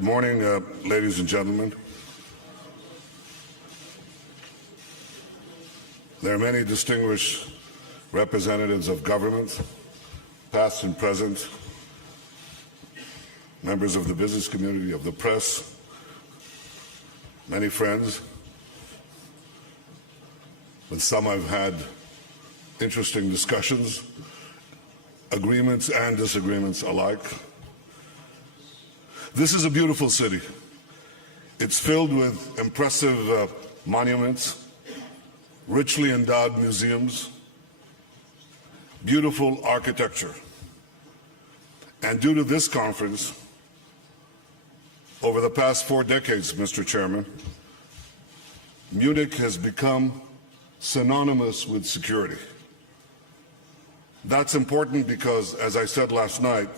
Good morning, ladies and gentlemen. There are many distinguished representatives of government, past and present, members of the business community, of the press, many friends. With some I've had interesting discussions, agreements and disagreements alike. This is a beautiful city. It's filled with impressive monuments, richly endowed museums, beautiful architecture. And due to this conference, over the past 4 decades, Mr. Chairman, Munich has become synonymous with security. That's important because, as I said last night,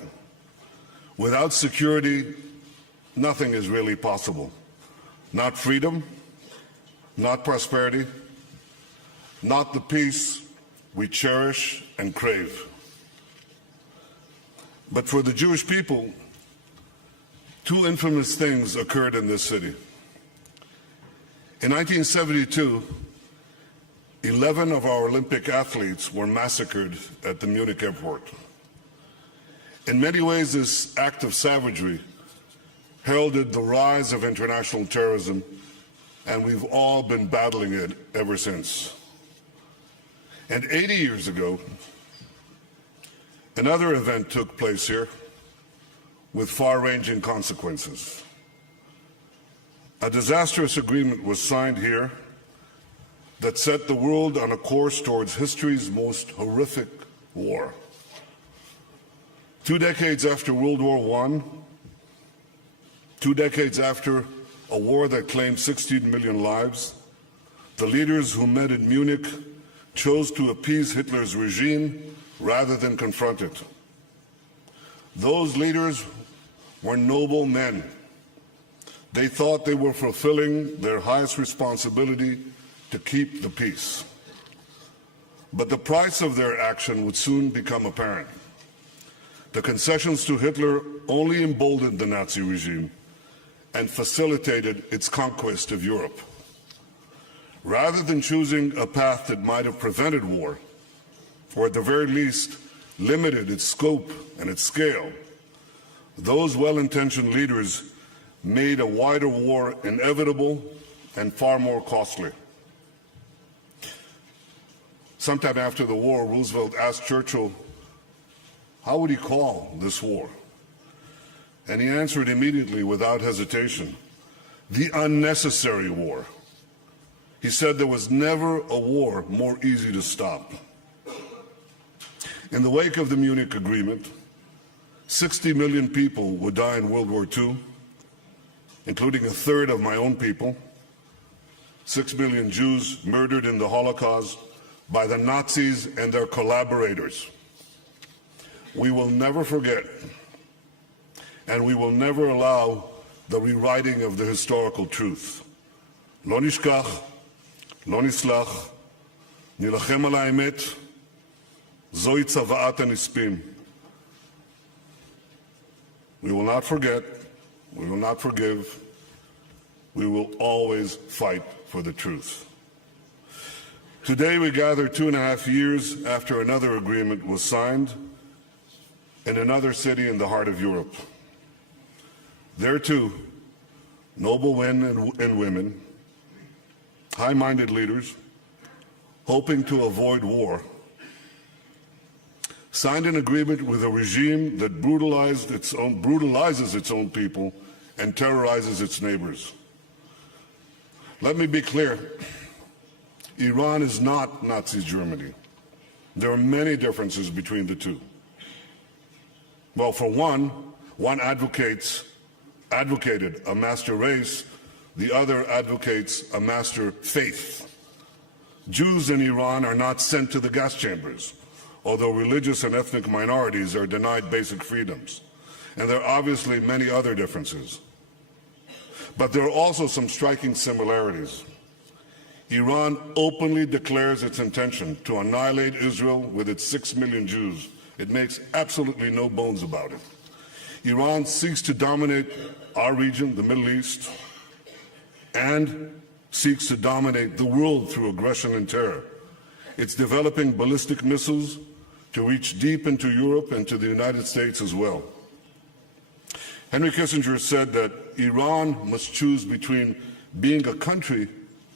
without security, nothing is really possible. Not freedom, not prosperity, not the peace we cherish and crave. But for the Jewish people, 2 infamous things occurred in this city. In 1972, 11 of our Olympic athletes were massacred at the Munich airport. In many ways, this act of savagery heralded the rise of international terrorism, and we've all been battling it ever since. And 80 years ago, another event took place here with far-ranging consequences. A disastrous agreement was signed here that set the world on a course towards history's most horrific war. 2 decades after World War I, 2 decades after a war that claimed 16 million lives, the leaders who met in Munich chose to appease Hitler's regime rather than confront it. Those leaders were noble men. They thought they were fulfilling their highest responsibility to keep the peace. But the price of their action would soon become apparent. The concessions to Hitler only emboldened the Nazi regime and facilitated its conquest of Europe. Rather than choosing a path that might have prevented war, or at the very least limited its scope and its scale, those well-intentioned leaders made a wider war inevitable and far more costly. Sometime after the war, Roosevelt asked Churchill, how would he call this war? And he answered immediately, without hesitation, the unnecessary war. He said there was never a war more easy to stop. In the wake of the Munich Agreement, 60 million people would die in World War II, including 1/3 of my own people, 6 million Jews murdered in the Holocaust by the Nazis and their collaborators. We will never forget, and we will never allow the rewriting of the historical truth. Lo nishkach, lo nislach, nilachem al ha'emet, zoi tzava'at hanispim. We will not forget, we will not forgive, we will always fight for the truth. Today we gather 2.5 years after another agreement was signed in another city in the heart of Europe. There too, noble men and women, high-minded leaders, hoping to avoid war, signed an agreement with a regime that brutalizes its own people and terrorizes its neighbors. Let me be clear. Iran is not Nazi Germany. There are many differences between the two. Well, for one advocated a master race, the other advocates a master faith. Jews in Iran are not sent to the gas chambers, although religious and ethnic minorities are denied basic freedoms. And there are obviously many other differences. But there are also some striking similarities. Iran openly declares its intention to annihilate Israel with its 6 million Jews. It makes absolutely no bones about it. Iran seeks to dominate our region, the Middle East, and seeks to dominate the world through aggression and terror. It's developing ballistic missiles to reach deep into Europe and to the United States as well. Henry Kissinger said that Iran must choose between being a country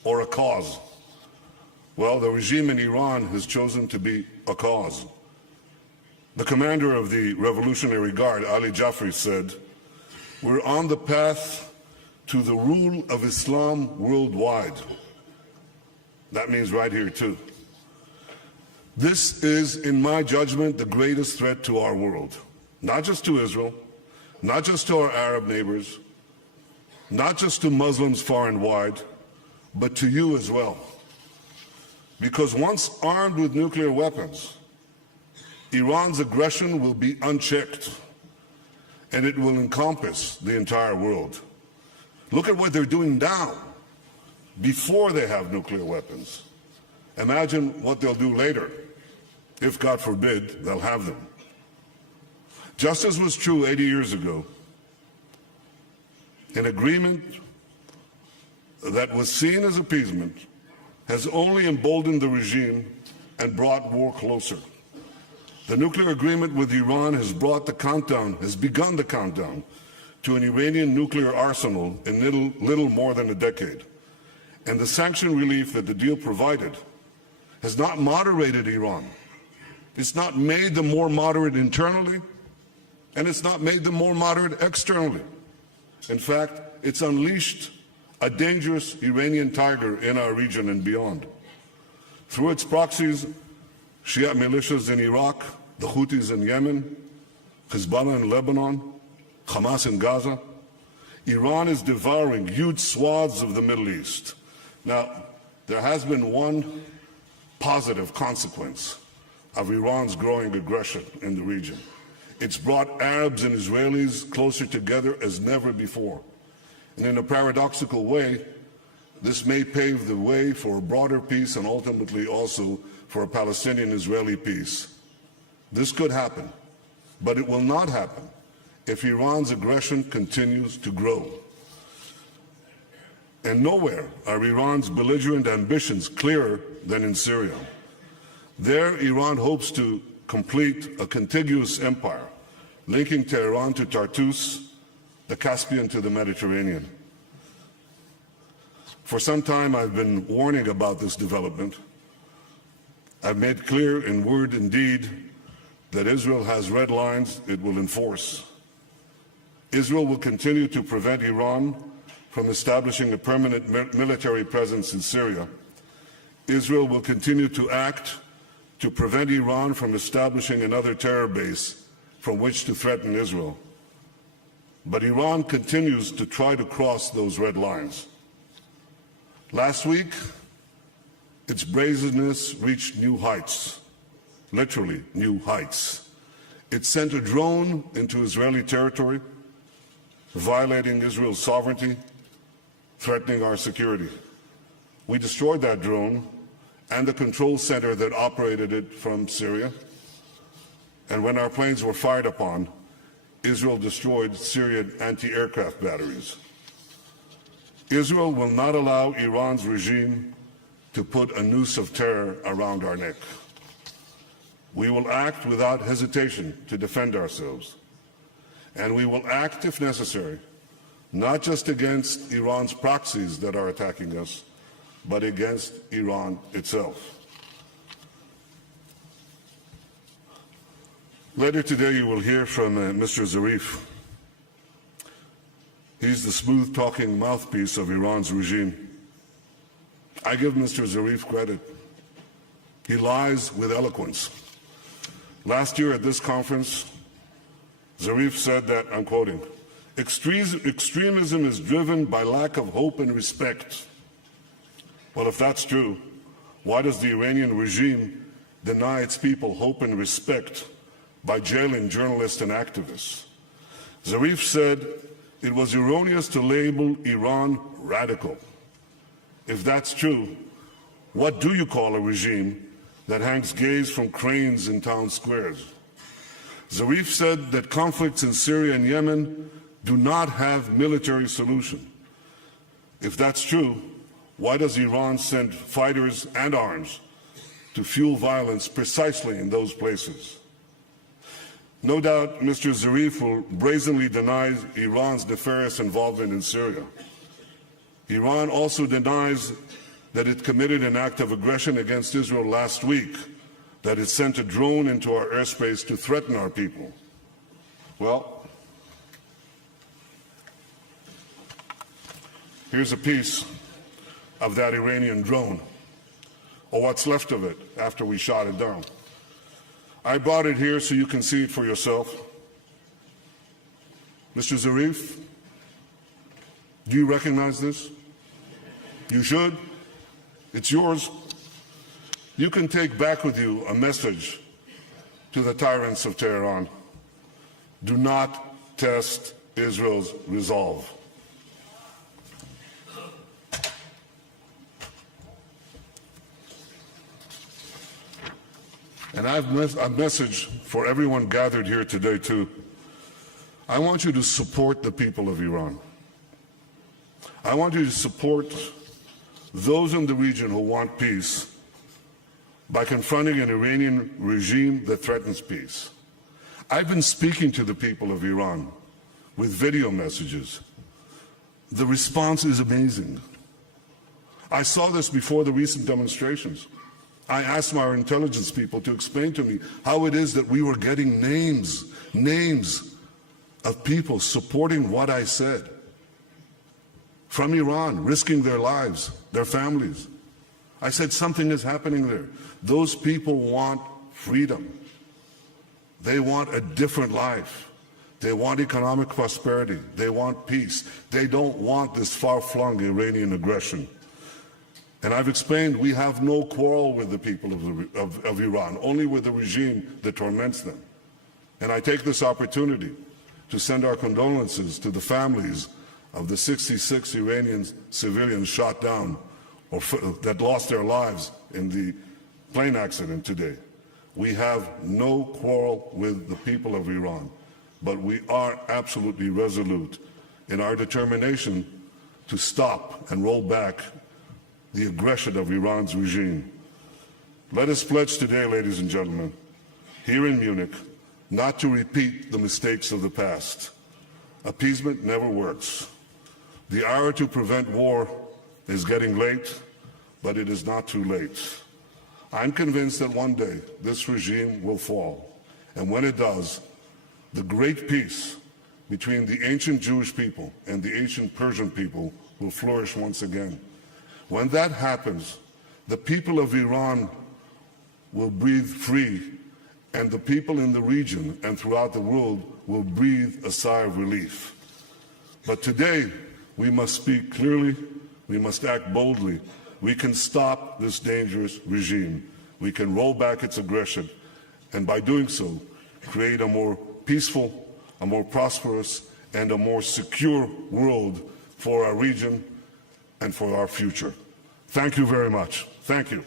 or a cause. Well, the regime in Iran has chosen to be a cause. The commander of the Revolutionary Guard, Ali Jafri, said, "We're on the path to the rule of Islam worldwide." That means right here too. This is, in my judgment, the greatest threat to our world. Not just to Israel, not just to our Arab neighbors, not just to Muslims far and wide, but to you as well. Because once armed with nuclear weapons, Iran's aggression will be unchecked, and it will encompass the entire world. Look at what they're doing now, before they have nuclear weapons. Imagine what they'll do later, if, God forbid, they'll have them. Just as was true 80 years ago, an agreement that was seen as appeasement has only emboldened the regime and brought war closer. The nuclear agreement with Iran has begun the countdown to an Iranian nuclear arsenal in little more than a decade. And the sanction relief that the deal provided has not moderated Iran. It's not made them more moderate internally, and it's not made them more moderate externally. In fact, it's unleashed a dangerous Iranian tiger in our region and beyond. Through its proxies, Shia militias in Iraq, the Houthis in Yemen, Hezbollah in Lebanon, Hamas in Gaza, Iran is devouring huge swaths of the Middle East. Now, there has been one positive consequence of Iran's growing aggression in the region. It's brought Arabs and Israelis closer together as never before. And in a paradoxical way, this may pave the way for a broader peace and ultimately also for a Palestinian-Israeli peace. This could happen, but it will not happen if Iran's aggression continues to grow. And nowhere are Iran's belligerent ambitions clearer than in Syria. There, Iran hopes to complete a contiguous empire, linking Tehran to Tartus, the Caspian to the Mediterranean. For some time, I've been warning about this development. I've made clear in word and deed that Israel has red lines it will enforce. Israel will continue to prevent Iran from establishing a permanent military presence in Syria. Israel will continue to act to prevent Iran from establishing another terror base from which to threaten Israel. But Iran continues to try to cross those red lines. Last week, its brazenness reached new heights, literally new heights. It sent a drone into Israeli territory, violating Israel's sovereignty, threatening our security. We destroyed that drone and the control center that operated it from Syria. And when our planes were fired upon, Israel destroyed Syrian anti-aircraft batteries. Israel will not allow Iran's regime to put a noose of terror around our neck. We will act without hesitation to defend ourselves. And we will act, if necessary, not just against Iran's proxies that are attacking us, but against Iran itself. Later today, you will hear from Mr. Zarif. He's the smooth-talking mouthpiece of Iran's regime. I give Mr. Zarif credit. He lies with eloquence. Last year at this conference, Zarif said that, I'm quoting, extremism is driven by lack of hope and respect. Well, if that's true, why does the Iranian regime deny its people hope and respect by jailing journalists and activists? Zarif said it was erroneous to label Iran radical. If that's true, what do you call a regime that hangs gays from cranes in town squares? Zarif said that conflicts in Syria and Yemen do not have military solution. If that's true, why does Iran send fighters and arms to fuel violence precisely in those places? No doubt Mr. Zarif will brazenly deny Iran's nefarious involvement in Syria. Iran also denies that it committed an act of aggression against Israel last week, that it sent a drone into our airspace to threaten our people. Well, here's a piece of that Iranian drone, or what's left of it after we shot it down. I brought it here so you can see it for yourself. Mr. Zarif, do you recognize this? You should. It's yours. You can take back with you a message to the tyrants of Tehran. Do not test Israel's resolve. And I have a message for everyone gathered here today, too. I want you to support the people of Iran. I want you to support those in the region who want peace by confronting an Iranian regime that threatens peace. I've been speaking to the people of Iran with video messages. The response is amazing. I saw this before the recent demonstrations. I asked our intelligence people to explain to me how it is that we were getting names of people supporting what I said. From Iran, risking their lives, their families. I said something is happening there. Those people want freedom. They want a different life. They want economic prosperity. They want peace. They don't want this far-flung Iranian aggression. And I've explained we have no quarrel with the people of Iran, only with the regime that torments them. And I take this opportunity to send our condolences to the families of the 66 Iranian civilians shot down or that lost their lives in the plane accident today. We have no quarrel with the people of Iran, but we are absolutely resolute in our determination to stop and roll back the aggression of Iran's regime. Let us pledge today, ladies and gentlemen, here in Munich, not to repeat the mistakes of the past. Appeasement never works. The hour to prevent war is getting late, but it is not too late. I'm convinced that one day this regime will fall. And when it does, the great peace between the ancient Jewish people and the ancient Persian people will flourish once again. When that happens, the people of Iran will breathe free, and the people in the region and throughout the world will breathe a sigh of relief. But today, we must speak clearly, we must act boldly. We can stop this dangerous regime. We can roll back its aggression, and by doing so, create a more peaceful, a more prosperous, and a more secure world for our region and for our future. Thank you very much. Thank you.